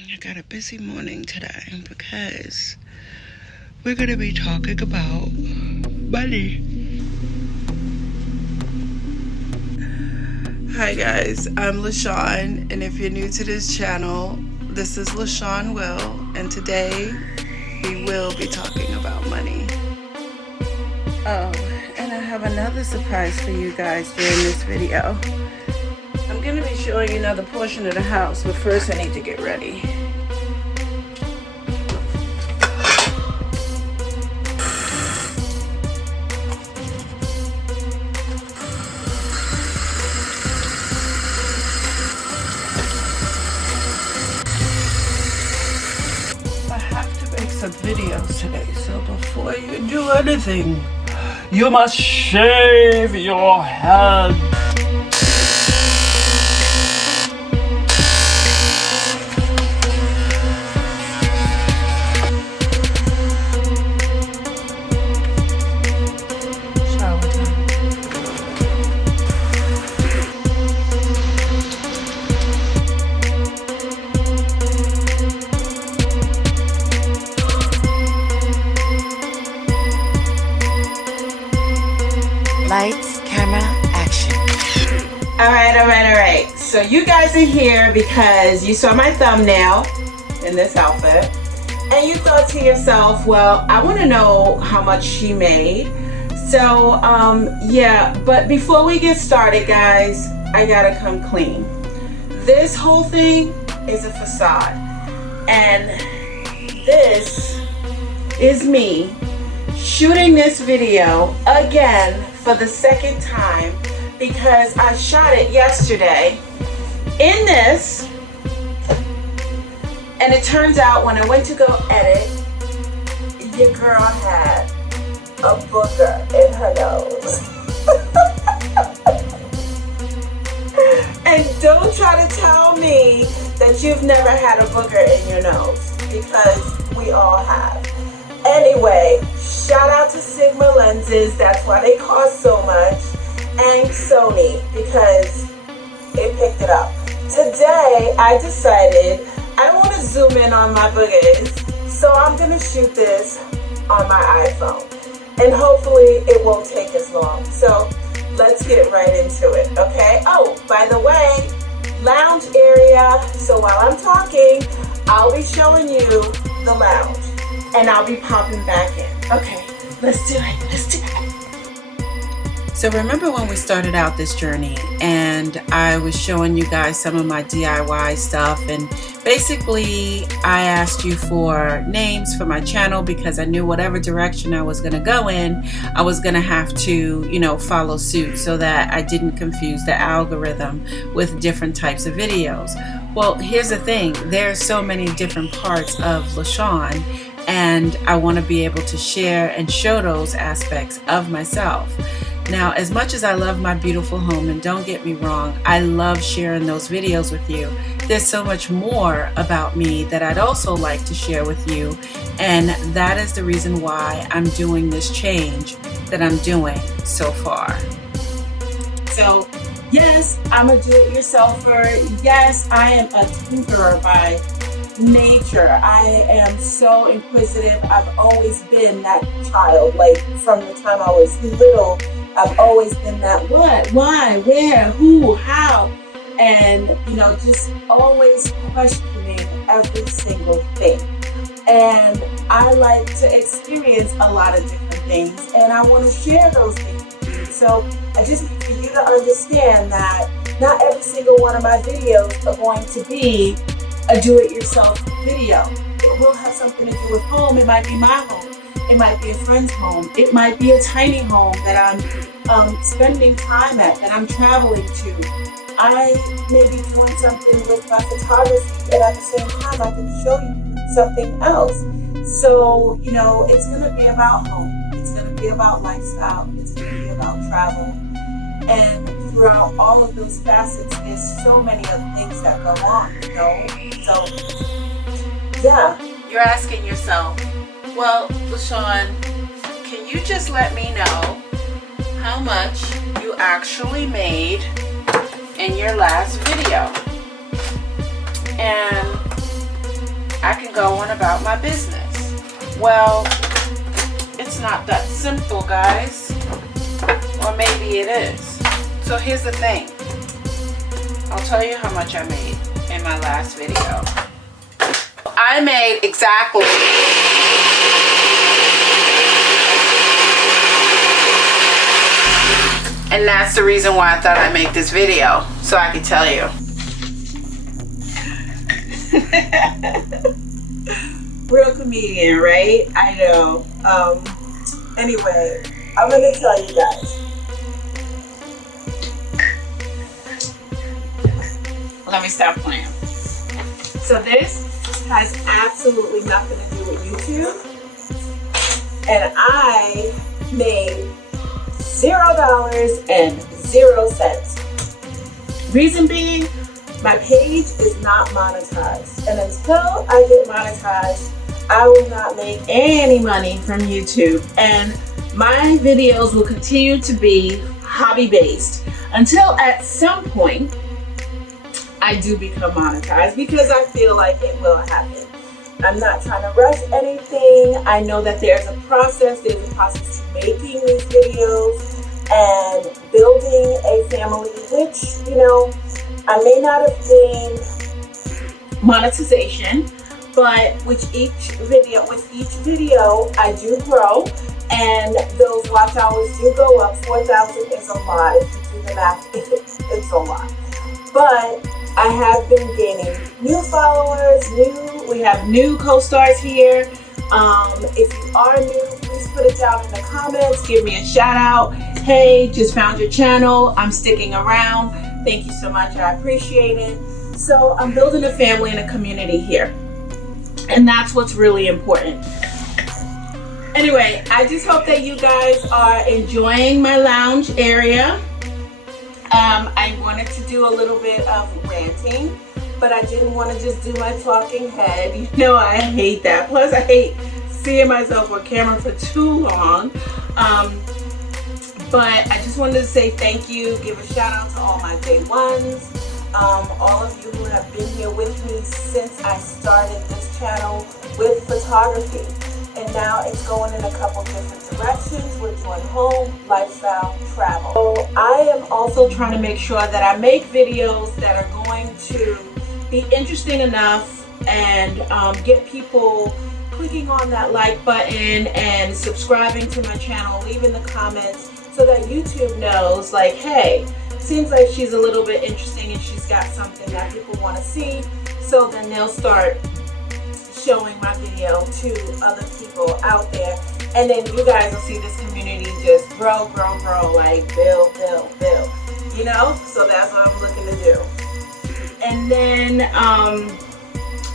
I got a busy morning today because we're going to be talking about money. Hi guys, I'm LaShawn, and if you're new to this channel, this is LaShawn Will, and today we will be talking about money. Oh, and I have another surprise for you guys during this video. I'm going to be showing you another portion of the house, but first I need to get ready. Some videos today, so before you do anything, you must shave your head. Shower time. Lights, camera, action. All right. So you guys are here because you saw my thumbnail in this outfit and you thought to yourself, well, I want to know how much she made. So yeah, but before we get started, guys, I gotta come clean. This whole thing is a facade, and this is me shooting this video again for the second time because I shot it yesterday in this, and it turns out when I went to go edit, your girl had a booger in her nose. And don't try to tell me that you've never had a booger in your nose, because we all have. Anyway, shout out to Sigma lenses, that's why they cost so much, and Sony, because it picked it up. Today, I decided I want to zoom in on my boogers, so I'm going to shoot this on my iPhone, and hopefully it won't take as long. So let's get right into it, okay? Oh, by the way, lounge area, so while I'm talking, I'll be showing you the lounge. And I'll be popping back in. Okay, let's do it. So remember when we started out this journey and I was showing you guys some of my DIY stuff, and basically I asked you for names for my channel because I knew whatever direction I was going to go in, I was going to have to, follow suit so that I didn't confuse the algorithm with different types of videos. Well, here's the thing. There's so many different parts of LaShawn, and I want to be able to share and show those aspects of myself. Now, as much as I love my beautiful home, and don't get me wrong, I love sharing those videos with you, there's so much more about me that I'd also like to share with you, and that is the reason why I'm doing this change that I'm doing so far. So, yes, I'm a do-it-yourselfer. Yes, I am a tinkerer by nature. I am so inquisitive. I've always been that child, like from the time I was little. I've always been that what, why, where, who, how, and just always questioning every single thing. And I like to experience a lot of different things, and I want to share those things with you. So I just need for you to understand that not every single one of my videos are going to be a do-it-yourself video. It will have something to do with home. It might be my home. It might be a friend's home. It might be a tiny home that I'm spending time at, that I'm traveling to. I may be doing something with my photography, and at the same time I can show you something else. So, it's going to be about home. It's going to be about lifestyle. It's going to be about travel. And throughout all of those facets, there's so many other things that go on, So, yeah. You're asking yourself, well, LaShawn, can you just let me know how much you actually made in your last video? And I can go on about my business. Well, it's not that simple, guys. Or maybe it is. So here's the thing. I'll tell you how much I made in my last video. I made exactly and that's the reason why I thought I'd make this video, so I could tell you. Real comedian, right? I know. Anyway, I'm gonna tell you guys. Let me stop playing. So this has absolutely nothing to do with YouTube, and I made $0.00. Reason being, my page is not monetized, and until I get monetized, I will not make any money from YouTube, and my videos will continue to be hobby-based until at some point I do become monetized, because I feel like it will happen. I'm not trying to rush anything. I know that there's a process to making these videos and building a family, which, you know, I may not have gained monetization, but with each video I do grow, and those watch hours do go up. 4,000 is a lot. If you do the math, it's a lot. But I have been gaining new followers, we have new co-stars here. If you are new, please put it down in the comments. Give me a shout out. Hey, just found your channel. I'm sticking around. Thank you so much. I appreciate it. So I'm building a family and a community here, and that's what's really important. Anyway, I just hope that you guys are enjoying my lounge area. I wanted to do a little bit of ranting, but I didn't want to just do my talking head. You know, I hate that. Plus, I hate seeing myself on camera for too long. But I just wanted to say thank you, give a shout out to all my day ones, all of you who have been here with me since I started this channel with photography. And now it's going in a couple different directions. We're doing home, lifestyle, travel. So I am also trying to make sure that I make videos that are going to be interesting enough and get people clicking on that like button and subscribing to my channel, leaving the comments, so that YouTube knows, like, hey, seems like she's a little bit interesting and she's got something that people want to see. So then they'll start showing my video to other people out there, and then you guys will see this community just grow, like build, you know. So that's what I'm looking to do. And then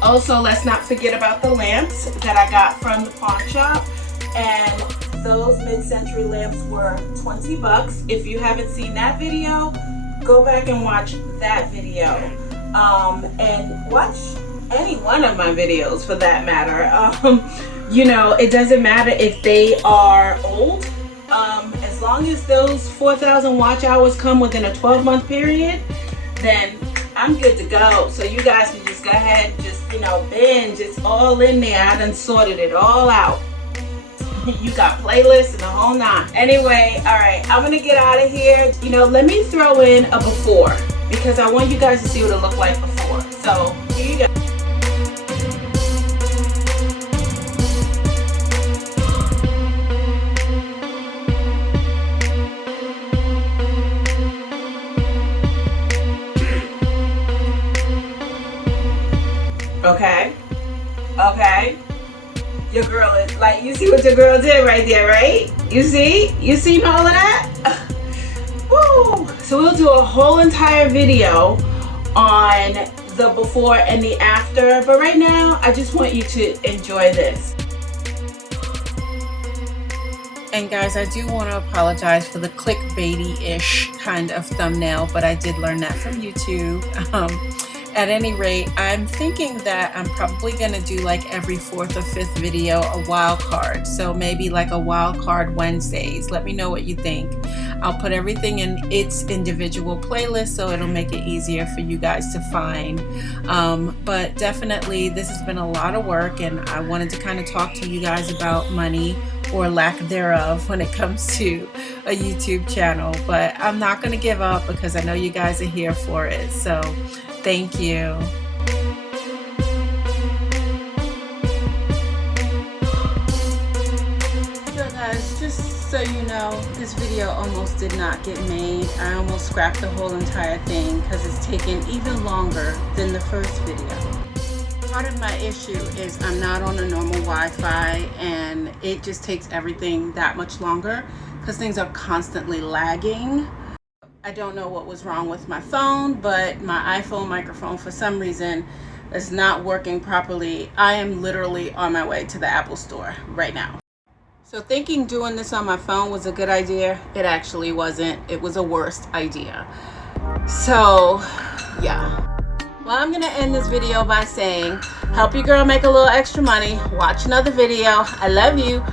also, let's not forget about the lamps that I got from the pawn shop, and those mid-century lamps were 20 bucks. If you haven't seen that video, go back and watch that video, and watch any one of my videos for that matter. You know, it doesn't matter if they are old, as long as those 4,000 watch hours come within a 12-month period, then I'm good to go. So you guys can just go ahead and just, you know, binge. It's all in there. I done sorted it all out. You got playlists and the whole nine. Anyway, all right, I'm gonna get out of here. You know, let me throw in a before, because I want you guys to see what it looked like before. So here you go. Okay. Your girl is like, you see what your girl did right there, right? You seen all of that? Woo! So we'll do a whole entire video on the before and the after, but right now I just want you to enjoy this. And guys, I do want to apologize for the clickbaity-ish kind of thumbnail, but I did learn that from YouTube. at any rate, I'm thinking that I'm probably going to do like every 4th or 5th video a wild card. So maybe like a wild card Wednesdays. Let me know what you think. I'll put everything in its individual playlist so it'll make it easier for you guys to find. But definitely this has been a lot of work, and I wanted to kind of talk to you guys about money or lack thereof when it comes to a YouTube channel. But I'm not going to give up because I know you guys are here for it. So thank you. So guys, just so you know, this video almost did not get made. I almost scrapped the whole entire thing because it's taken even longer than the first video. Part of my issue is I'm not on a normal Wi-Fi, and it just takes everything that much longer because things are constantly lagging. I don't know what was wrong with my phone, but my iPhone microphone for some reason is not working properly. I am literally on my way to the Apple store right now. So thinking doing this on my phone was a good idea, it actually wasn't. It was a worst idea. So yeah. Well, I'm gonna end this video by saying, help your girl make a little extra money. Watch another video. I love you.